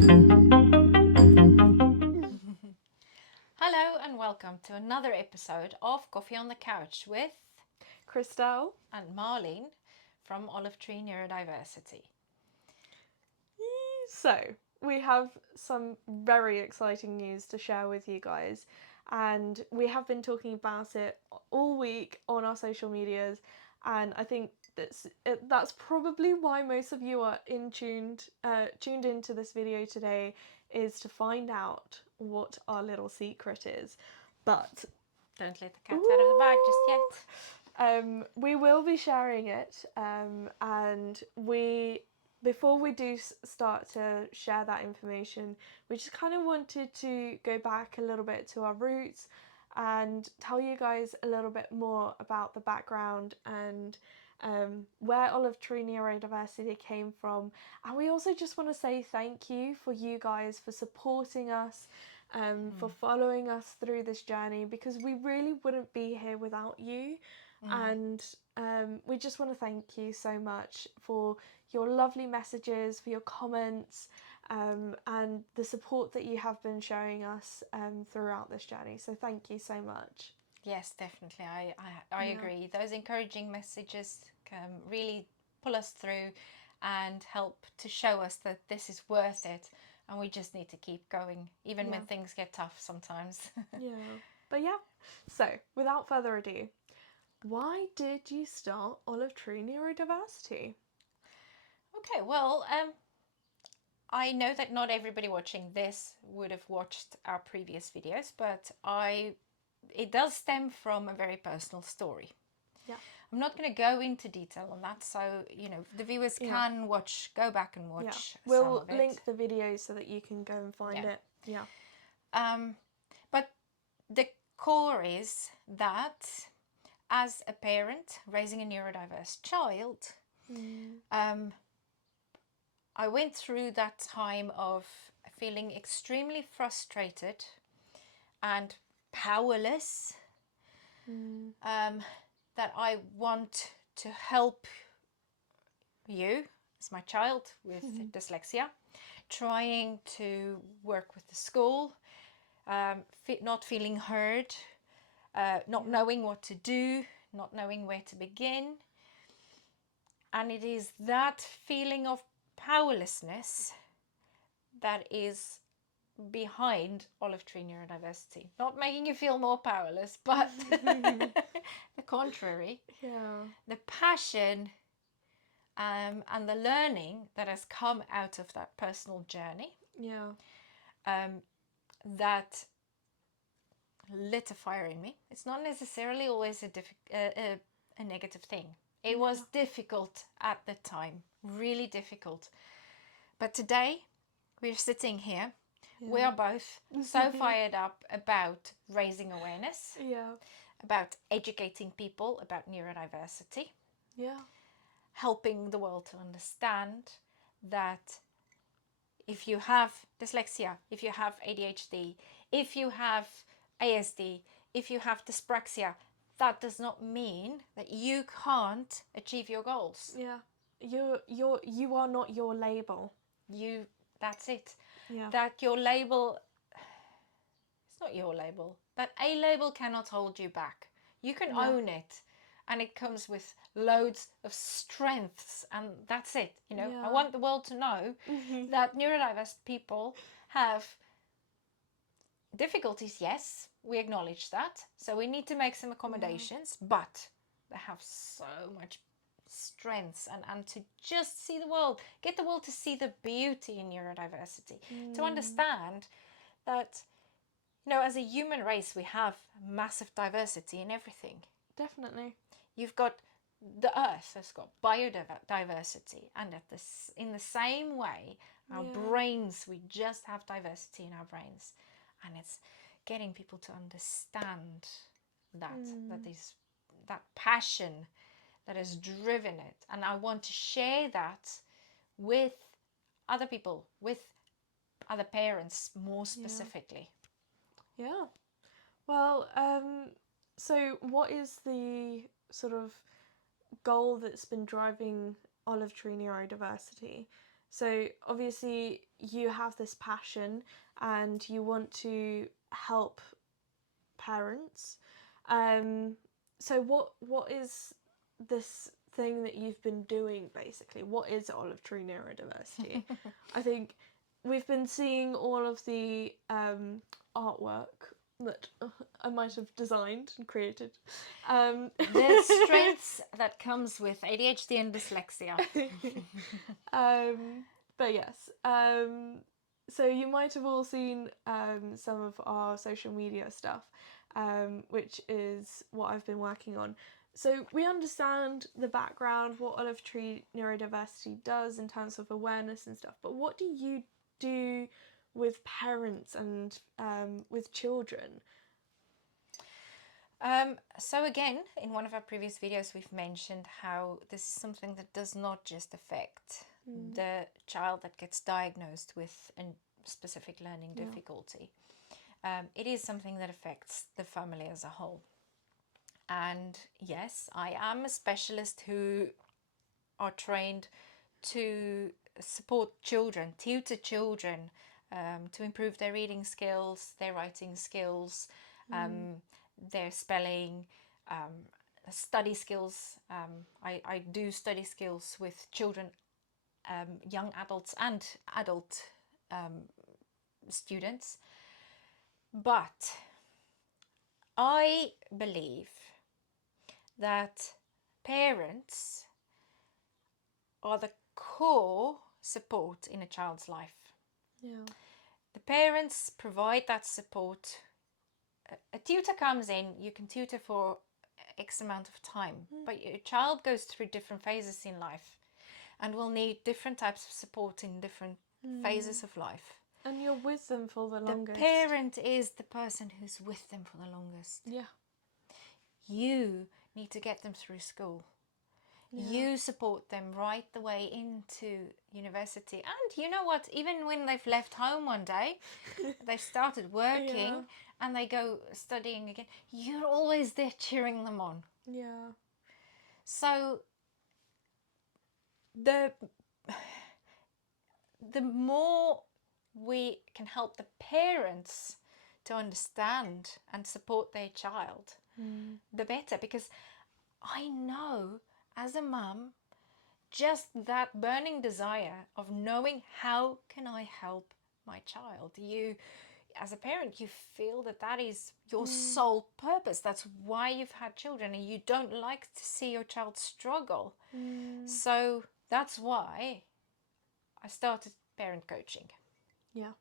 Hello and welcome to another episode of Coffee on the Couch with Christelle and Marlene from Olive Tree Neurodiversity. So, we have some very exciting news to share with you guys, and we have been talking about it all week on our social medias, and I think that's probably why most of you are tuned into this video today, is to find out what our little secret is. But Don't let the cat out of the bag just yet. We will be sharing it, and before we do start to share that information, we just kind of wanted to go back a little bit to our roots and tell you guys a little bit more about the background and where Olive Tree Neurodiversity came from. And we also just want to say thank you for you guys for supporting us, for following us through this journey, because we really wouldn't be here without you. And we just want to thank you so much for your lovely messages, for your comments, and the support that you have been showing us throughout this journey. So thank you so much. Yes, definitely. I agree. Those encouraging messages can really pull us through and help to show us that this is worth it, and we just need to keep going, even when things get tough sometimes. But so without further ado, why did you start Olive Tree Neurodiversity? Okay, well, I know that not everybody watching this would have watched our previous videos, but it does stem from a very personal story. Yeah. I'm not going to go into detail on that, so the viewers can go back and watch. We'll some of it. link the videos so that you can go and find it. Yeah. But the core is that as a parent raising a neurodiverse child, I went through that time of feeling extremely frustrated and powerless, that I want to help you as my child with dyslexia, trying to work with the school, not feeling heard, not knowing what to do, not knowing where to begin. And it is that feeling of powerlessness that is behind Olive Tree Neurodiversity. Not making you feel more powerless, but the contrary. Yeah. The passion and the learning that has come out of that personal journey. Yeah. That lit a fire in me. It's not necessarily always a negative thing. It was difficult at the time, really difficult. But today, we're sitting here. We are both so fired up about raising awareness, about educating people about neurodiversity, helping the world to understand that if you have dyslexia, if you have ADHD, if you have ASD, if you have dyspraxia, that does not mean that you can't achieve your goals. Yeah. You are not your label. That's it. Yeah. That your label, it's not your label, but a label cannot hold you back. You can own it, and it comes with loads of strengths, and that's it. I want the world to know that neurodiverse people have difficulties. Yes, we acknowledge that, so we need to make some accommodations, but they have so much strengths, and to just see the world, get the world to see the beauty in neurodiversity, to understand that as a human race we have massive diversity in everything. Definitely. You've got the earth has got biodiversity, and in the same way our brains, we just have diversity in our brains, and it's getting people to understand that passion that has driven it. And I want to share that with other people, with other parents more specifically. Yeah. Well, so what is the sort of goal that's been driving Olive Tree Neurodiversity? So obviously you have this passion and you want to help parents. So what is this thing that you've been doing basically? What is Olive Tree Neurodiversity? I think we've been seeing all of the artwork that I might have designed and created. The strengths that comes with ADHD and dyslexia. But yes, so you might have all seen some of our social media stuff, which is what I've been working on. So we understand the background, what Olive Tree Neurodiversity does in terms of awareness and stuff, but what do you do with parents and with children? So again, in one of our previous videos, we've mentioned how this is something that does not just affect the child that gets diagnosed with a specific learning difficulty. It is something that affects the family as a whole. And yes, I am a specialist who are trained to support children, tutor children, to improve their reading skills, their writing skills, their spelling, study skills. I do study skills with children, young adults and adult students. But I believe that parents are the core support in a child's life. Yeah. The parents provide that support. A tutor comes in, you can tutor for X amount of time, but your child goes through different phases in life and will need different types of support in different phases of life. And you're with them for the longest. The parent is the person who's with them for the longest. Yeah. You need to get them through school. You support them right the way into university. And you know what? Even when they've left home one day, they've started working and they go studying again, you're always there cheering them on. Yeah. So the more we can help the parents to understand and support their child, the better. Because I know, as a mum, just that burning desire of knowing how can I help my child. You, as a parent, you feel that that is your sole purpose. That's why you've had children, and you don't like to see your child struggle. So that's why I started parent coaching. Yeah.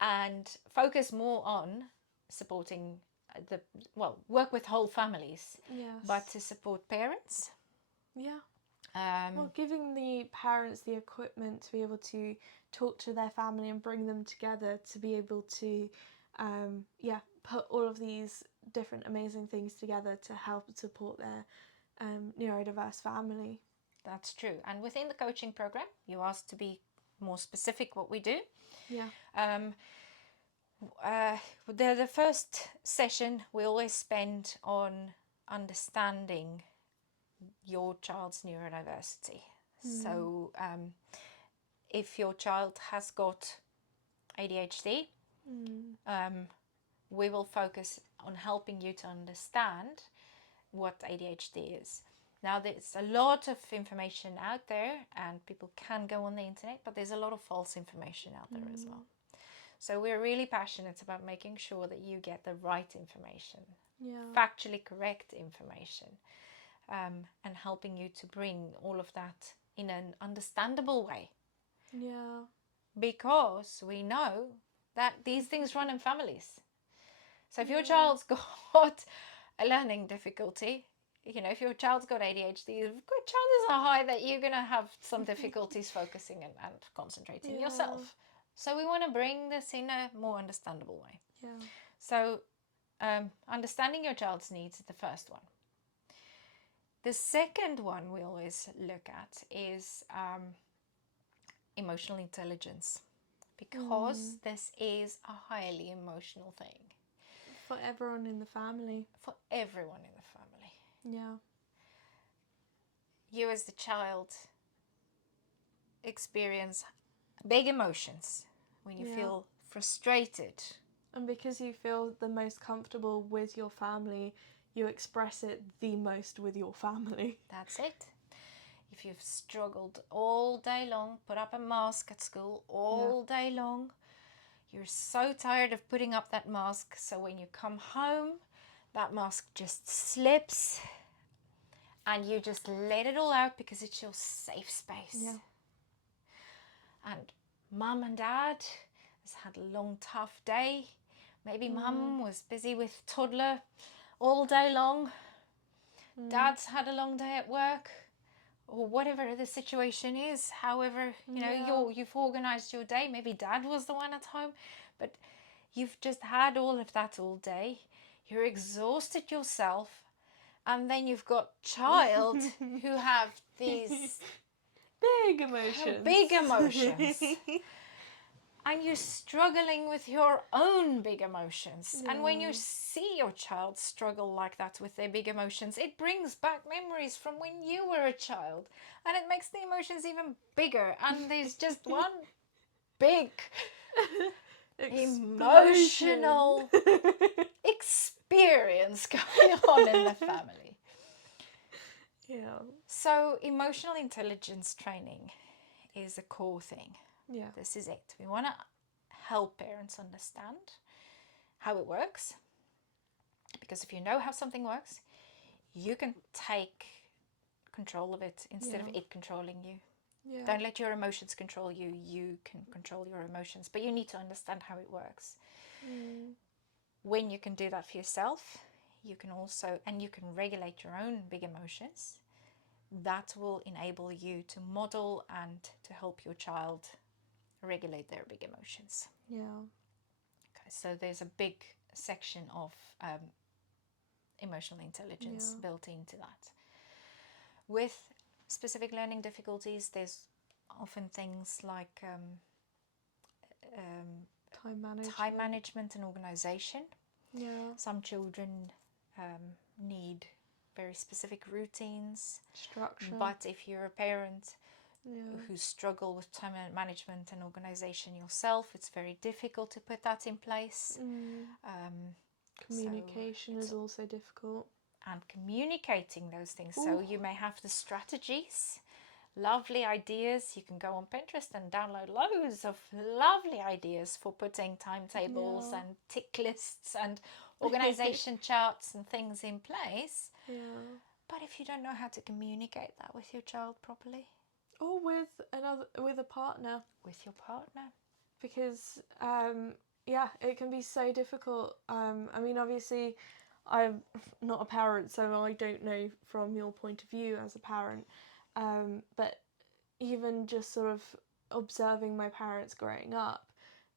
And focus more on supporting work with whole families, but to support parents. Yeah. Well, giving the parents the equipment to be able to talk to their family and bring them together to be able to, put all of these different amazing things together to help support their neurodiverse family. That's true. And within the coaching program, you asked to be more specific what we do. Yeah. The first session we always spend on understanding your child's neurodiversity. So if your child has got ADHD, we will focus on helping you to understand what ADHD is. Now, there's a lot of information out there and people can go on the internet, but there's a lot of false information out there as well. So we're really passionate about making sure that you get the right information, factually correct information, and helping you to bring all of that in an understandable way. Yeah. Because we know that these things run in families. So if your child's got a learning difficulty, if your child's got ADHD, good chances are high that you're going to have some difficulties focusing and concentrating yourself. So we want to bring this in a more understandable way. Yeah. So understanding your child's needs is the first one. The second one we always look at is emotional intelligence, because this is a highly emotional thing. For everyone in the family. For everyone in the family. Yeah. You as the child experience big emotions, when you feel frustrated. And because you feel the most comfortable with your family, you express it the most with your family. That's it. If you've struggled all day long, put up a mask at school all day long, you're so tired of putting up that mask, so when you come home, that mask just slips and you just let it all out because it's your safe space. Yeah. And mum and dad has had a long, tough day. Maybe mum was busy with toddler all day long. Dad's had a long day at work, or whatever the situation is. However, you know, you've organised your day. Maybe dad was the one at home, but you've just had all of that all day. You're exhausted yourself, and then you've got child who have these big emotions. Big emotions. And you're struggling with your own big emotions. And when you see your child struggle like that with their big emotions, it brings back memories from when you were a child. And it makes the emotions even bigger. And there's just one big emotional experience going on in the family. Yeah. So emotional intelligence training is a core thing. Yeah. This is it. We want to help parents understand how it works. Because if you know how something works, you can take control of it instead of it controlling you. Yeah. Don't let your emotions control you. You can control your emotions, but you need to understand how it works. When you can do that for yourself, you can also, and you can regulate your own big emotions. That will enable you to model and to help your child regulate their big emotions. Yeah. Okay, so there's a big section of emotional intelligence built into that. With specific learning difficulties, there's often things like time management and organization. Yeah. Some children need very specific routines. Structure. But if you're a parent who struggle with time management and organization yourself, it's very difficult to put that in place. Communication is also difficult. And communicating those things. So you may have the strategies, lovely ideas. You can go on Pinterest and download loads of lovely ideas for putting timetables and tick lists and organization charts and things in place. Yeah. But if you don't know how to communicate that with your child properly, or with a partner, because it can be so difficult. I mean, obviously I'm not a parent, so I don't know from your point of view as a parent, but even just sort of observing my parents growing up,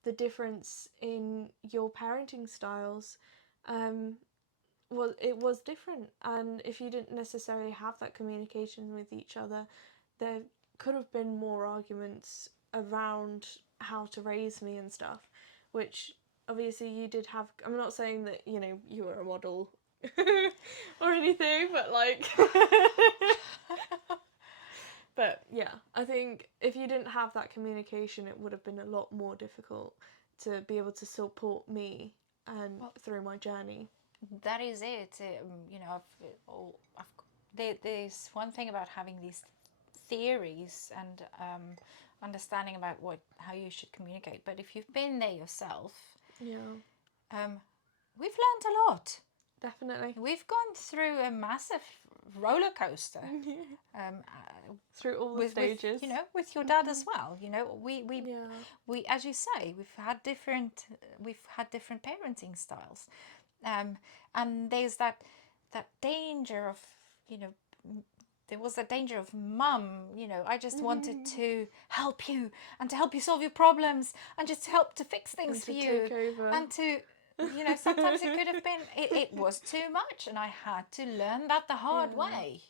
the difference in your parenting styles was different. And if you didn't necessarily have that communication with each other, there could have been more arguments around how to raise me and stuff, which obviously you did have. I'm not saying that, you know, you were a model or anything, but like but yeah, I think if you didn't have that communication, it would have been a lot more difficult to be able to support me and through my journey. That is it. You know, there's one thing about having these theories and understanding about how you should communicate. But if you've been there yourself, we've learned a lot. Definitely. We've gone through a massive roller coaster. Through all the stages. With, you know, with your dad as well. You know, we as you say, we've had different parenting styles. And there's that danger of, you know, there was the danger of mum, you know, I just wanted to help you and to help you solve your problems and just help to fix things for you. Take over. And to, you know, sometimes it could have been, it was too much, and I had to learn that the hard way.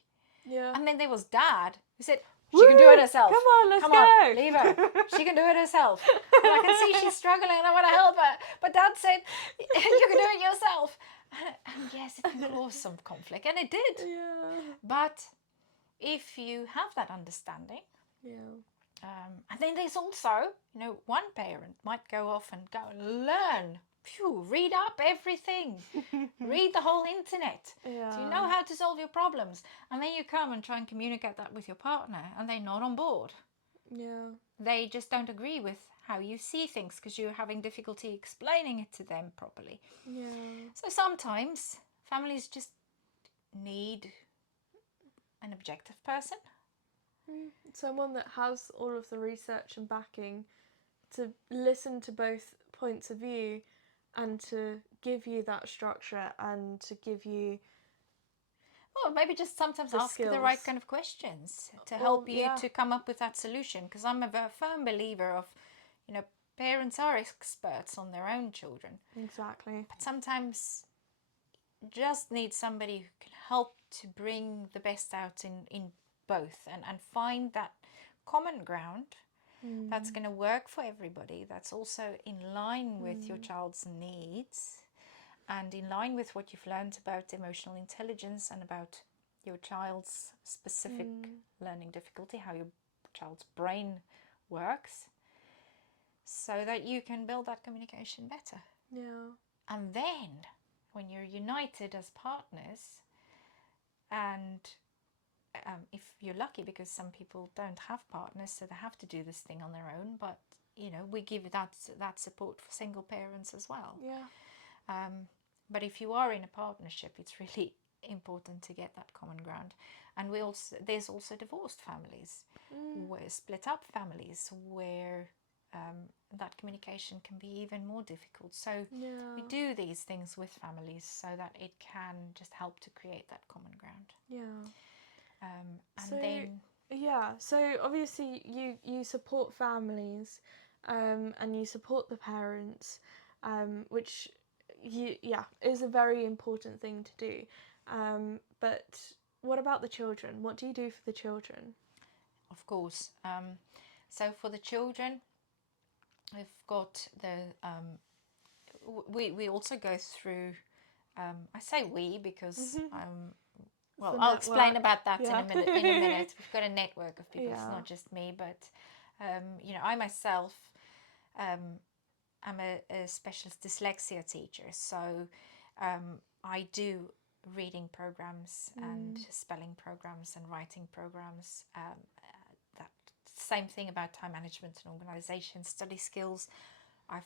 Yeah. And then there was dad who said, she can do it herself. Come on, let's go. On, leave her. She can do it herself. And I can see she's struggling and I want to help her. But dad said, you can do it yourself. And yes, it can cause some conflict. And it did. Yeah. But if you have that understanding, And then there's also, one parent might go off and go and learn. Phew, read up everything. Read the whole internet. Yeah. So you know how to solve your problems. And then you come and try and communicate that with your partner and they're not on board. Yeah. They just don't agree with how you see things because you're having difficulty explaining it to them properly. Yeah. So sometimes families just need an objective person. Someone that has all of the research and backing to listen to both points of view and to give you that structure and to give you Well, maybe just sometimes the ask the skills. right kind of questions to help you to come up with that solution. Because I'm a firm believer of, parents are experts on their own children. Exactly. But sometimes just need somebody who can help to bring the best out in both and find that common ground that's going to work for everybody, that's also in line with your child's needs and in line with what you've learned about emotional intelligence and about your child's specific learning difficulty, how your child's brain works, so that you can build that communication better. Yeah. And then when you're united as partners, and if you're lucky, because some people don't have partners, so they have to do this thing on their own, but we give that support for single parents as well. Yeah. But if you are in a partnership, it's really important to get that common ground. And there's also divorced families, where split up families, where that communication can be even more difficult. So we do these things with families so that it can just help to create that common ground. Yeah. So obviously you support families and you support the parents, which is a very important thing to do. But what about the children? What do you do for the children? Of course. So for the children, we've got we also go through, I say we because I'll explain about that in a minute. We've got a network of people. It's not just me, but I myself am a specialist dyslexia teacher, so I do reading programs and spelling programs and writing programs. That same thing about time management and organisation, study skills. I'm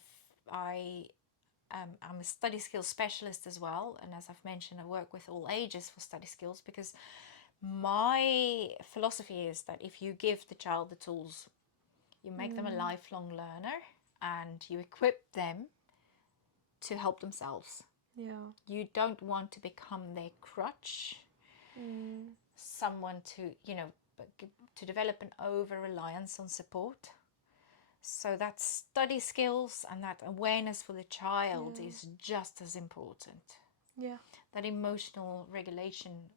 a study skills specialist as well, and as I've mentioned, I work with all ages for study skills, because my philosophy is that if you give the child the tools, you make them a lifelong learner and you equip them to help themselves. Yeah. You don't want to become their crutch, someone to develop an over-reliance on support. So that study skills and that awareness for the child is just as important. Yeah. That emotional regulation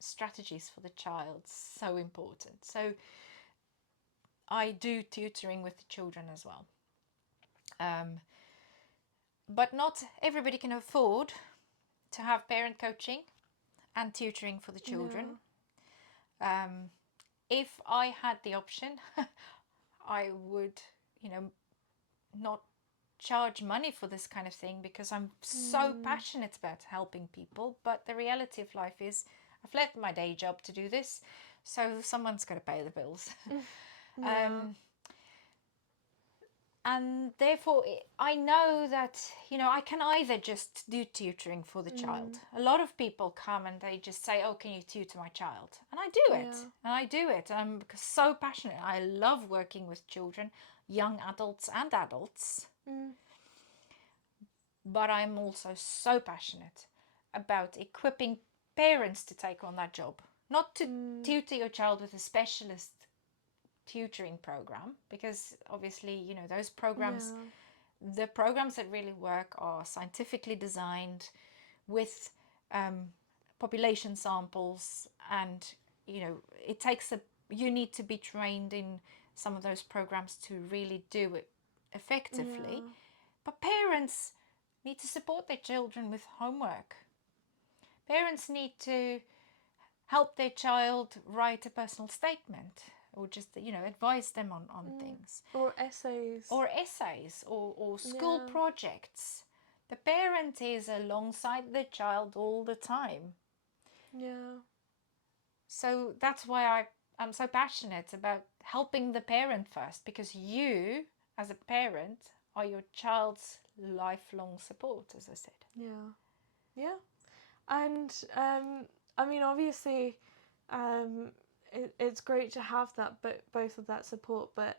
strategies for the child, so important. So I do tutoring with the children as well. But not everybody can afford to have parent coaching and tutoring for the children. Yeah. If I had the option, I would, not charge money for this kind of thing, because I'm so passionate about helping people. But the reality of life is I've left my day job to do this, so someone's got to pay the bills. And therefore I know that I can either just do tutoring for the child. A lot of people come and they just say, oh, can you tutor my child? And I do it. And I do it. I'm so passionate. I love working with children, young adults and adults. But I'm also so passionate about equipping parents to take on that job. Not to tutor your child with a specialist tutoring program, because obviously, those programs, the programs that really work are scientifically designed with population samples, and it takes you need to be trained in some of those programs to really do it effectively. But parents need to support their children with homework. Parents need to help their child write a personal statement, or just, you know, advise them on things. Or essays. Or school Yeah. projects. The parent is alongside the child all the time. Yeah. So that's why I'm so passionate about helping the parent first, because you, as a parent, are your child's lifelong support, as I said. Yeah. Yeah. And I mean, obviously, it's great to have that, but both of that support. But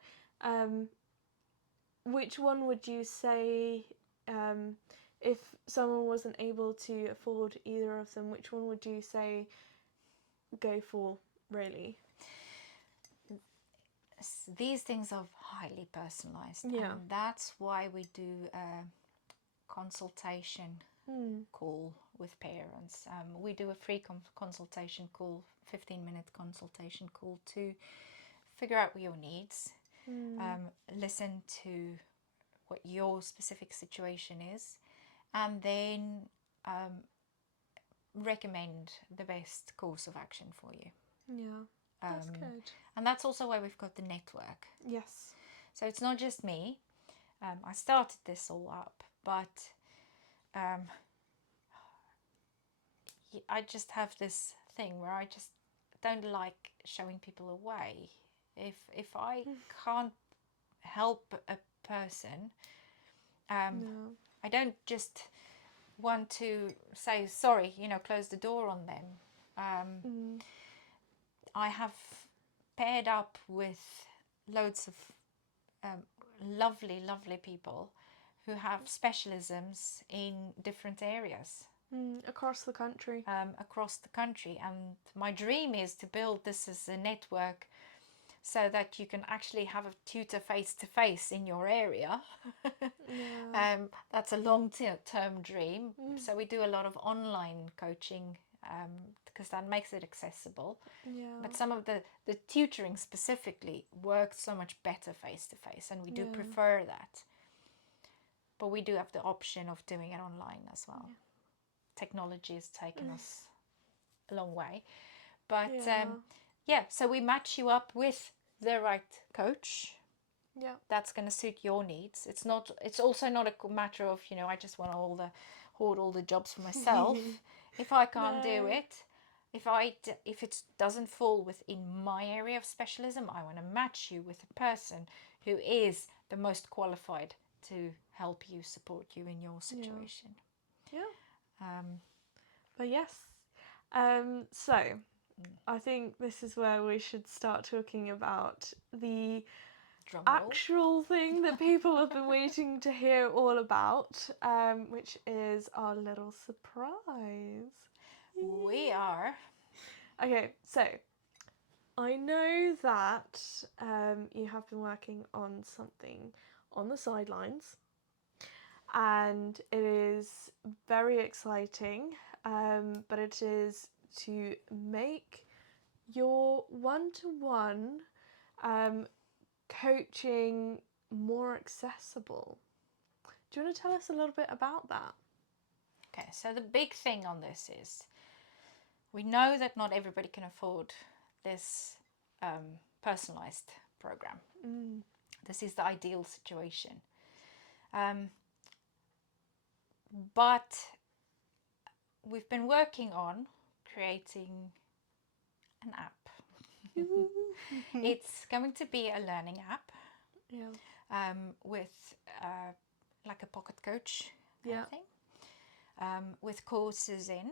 which one would you say, if someone wasn't able to afford either of them, which one would you say go for, really? These things are highly personalized, Yeah. and that's why we do a consultation call with parents. We do a free consultation call, 15-minute consultation call, to figure out your needs, listen to what your specific situation is, and then recommend the best course of action for you. Yeah. That's good. And that's also why we've got the network. Yes. So it's not just me. I started this all up, but I just have this thing where I just don't like showing people away. If I can't help a person, No. I don't just want to say sorry, you know, close the door on them. I have paired up with loads of lovely people who have specialisms in different areas Across the country. across the country. And my dream is to build this as a network so that you can actually have a tutor face-to-face in your area. Yeah. That's a long-term dream. So we do a lot of online coaching because that makes it accessible. Yeah. But some of the tutoring specifically works so much better face-to-face, and we do prefer that. But we do have the option of doing it online as well. Technology has taken us a long way. But so we match you up with the right coach. Yeah. That's going to suit your needs. It's also not a matter of, you know, I just want hoard all the jobs for myself. If I can't do it, if it doesn't fall within my area of specialism, I want to match you with a person who is the most qualified to help you, support you in your situation. Yeah. But yes. So I think this is where we should start talking about the actual thing that people have been waiting to hear all about, which is our little surprise. We are. Okay, so I know that you have been working on something on the sidelines, and it is very exciting, but it is to make your one-to-one coaching more accessible. Do you want to tell us a little bit about that? Okay, so the big thing on this is we know that not everybody can afford this personalized program. This is the ideal situation. But we've been working on creating an app. It's going to be a learning app with like a pocket coach kind of thing, with courses in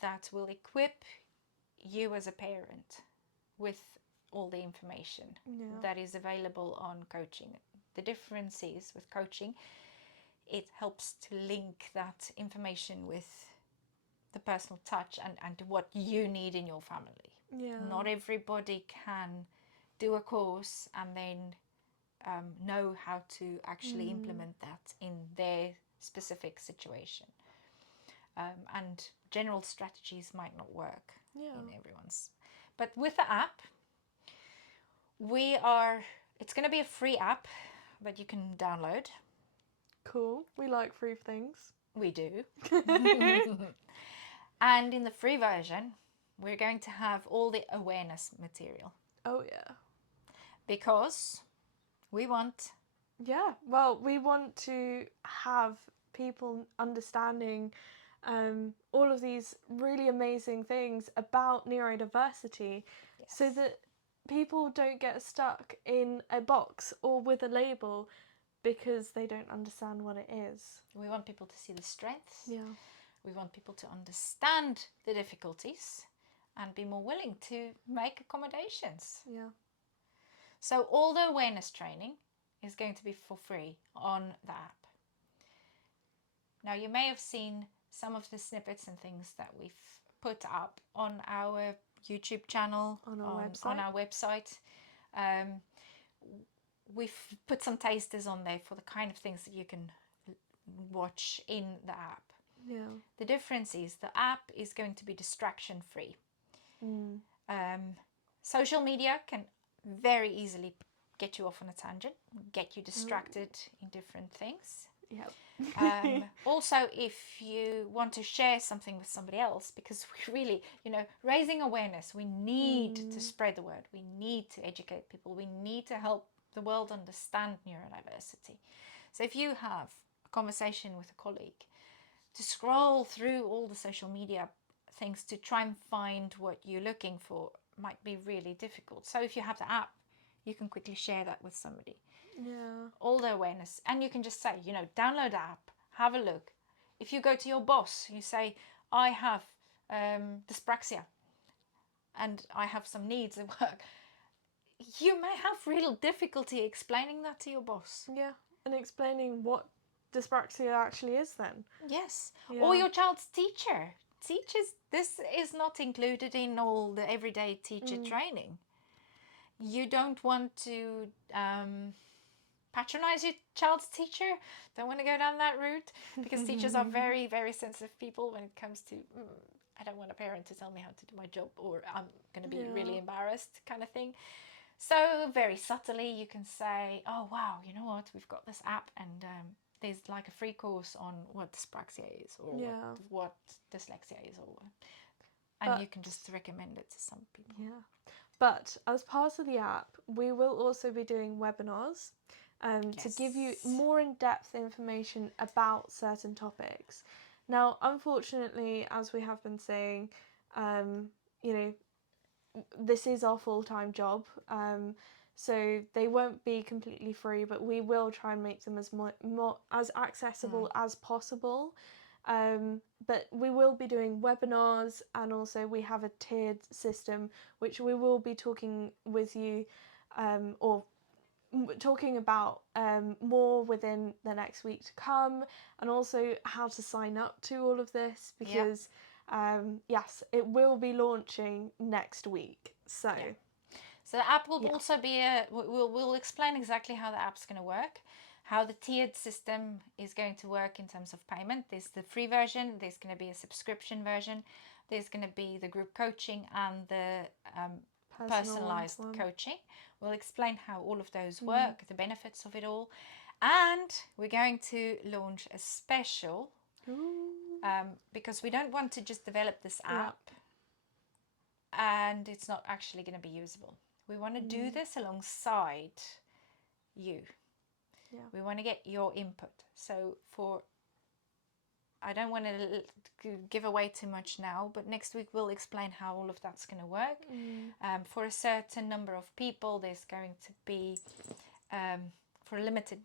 that will equip you as a parent with all the information that is available on coaching. The difference is with coaching, it helps to link that information with the personal touch and what you need in your family. Not everybody can do a course and then know how to actually implement that in their specific situation. And general strategies might not work in everyone's. But with the app, it's going to be a free app that you can download. Cool. We like free things. We do. And in the free version, we're going to have all the awareness material. Oh yeah. because we want. Yeah, well, we want to have people understanding all of these really amazing things about neurodiversity, so Yes. that people don't get stuck in a box or with a label because they don't understand what it is. We want people to see the strengths. Yeah. We want people to understand the difficulties and be more willing to make accommodations. Yeah. So all the awareness training is going to be for free on the app. Now, you may have seen some of the snippets and things that we've put up on our YouTube channel, On our website. on our website. We've put some tasters on there for the kind of things that you can watch in the app. Yeah. The difference is the app is going to be distraction free. Social media can very easily get you off on a tangent, get you distracted in different things. Yeah. Also, if you want to share something with somebody else, because we really, raising awareness, we need to spread the word, we need to educate people, we need to help the world understand neurodiversity. So if you have a conversation with a colleague, to scroll through all the social media things to try and find what you're looking for might be really difficult. So if you have the app, you can quickly share that with somebody. Yeah. All the awareness. And you can just say, download the app, have a look. If you go to your boss, you say, I have dyspraxia and I have some needs at work. You may have real difficulty explaining that to your boss. Yeah. And explaining what dyspraxia actually is then. Yes. Yeah. Or your child's teacher. Teachers, this is not included in all the everyday teacher training. You don't want to patronize your child's teacher. Don't want to go down that route, because teachers are very, very sensitive people when it comes to I don't want a parent to tell me how to do my job, or I'm going to be really embarrassed kind of thing. So very subtly you can say, oh wow, you know what, we've got this app and there's like a free course on what dyspraxia is, or what dyslexia is, and you can just recommend it to some people. Yeah. But as part of the app, we will also be doing webinars to give you more in-depth information about certain topics. Now, unfortunately, as we have been saying, this is our full-time job, so they won't be completely free, but we will try and make them as accessible as possible. But we will be doing webinars, and also we have a tiered system which we will be talking with you or talking about more within the next week to come, and also how to sign up to all of this, because yes, it will be launching next week. So the app will also be we'll explain exactly how the app's going to work, how the tiered system is going to work in terms of payment. There's the free version, there's going to be a subscription version, there's going to be the group coaching and the personalized coaching. We'll explain how all of those work, the benefits of it all, and we're going to launch a special because we don't want to just develop this app and it's not actually going to be usable. We want to do this alongside you. Yeah. We want to get your input. So I don't want to give away too much now, but next week we'll explain how all of that's going to work. For a certain number of people, there's going to be, for a limited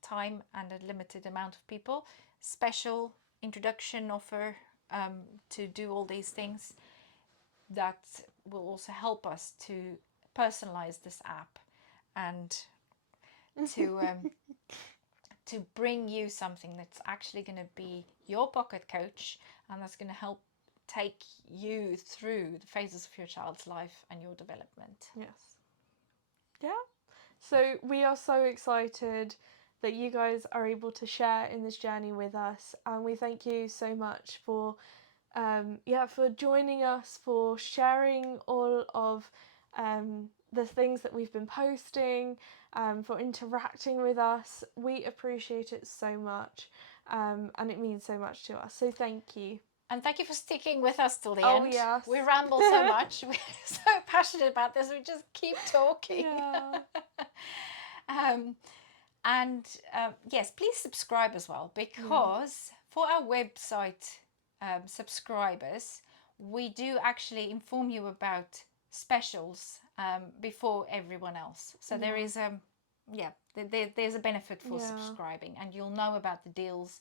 time and a limited amount of people, special introduction offer to do all these things that will also help us to personalize this app and to bring you something that's actually going to be your pocket coach, and that's going to help take you through the phases of your child's life and your development. Yes. Yeah. So we are so excited that you guys are able to share in this journey with us, and we thank you so much for for joining us, for sharing all of the things that we've been posting, for interacting with us. We appreciate it so much, and it means so much to us. So thank you. And thank you for sticking with us till the Oh, end. yes. We ramble so much. We're so passionate about this. We just keep talking. Yeah. And yes, please subscribe as well, because for our website subscribers, we do actually inform you about specials before everyone else. So there is there's a benefit for subscribing, and you'll know about the deals,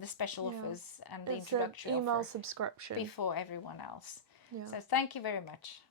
the special offers, and the It's introductory an email offer subscription before everyone else. Yeah. So thank you very much.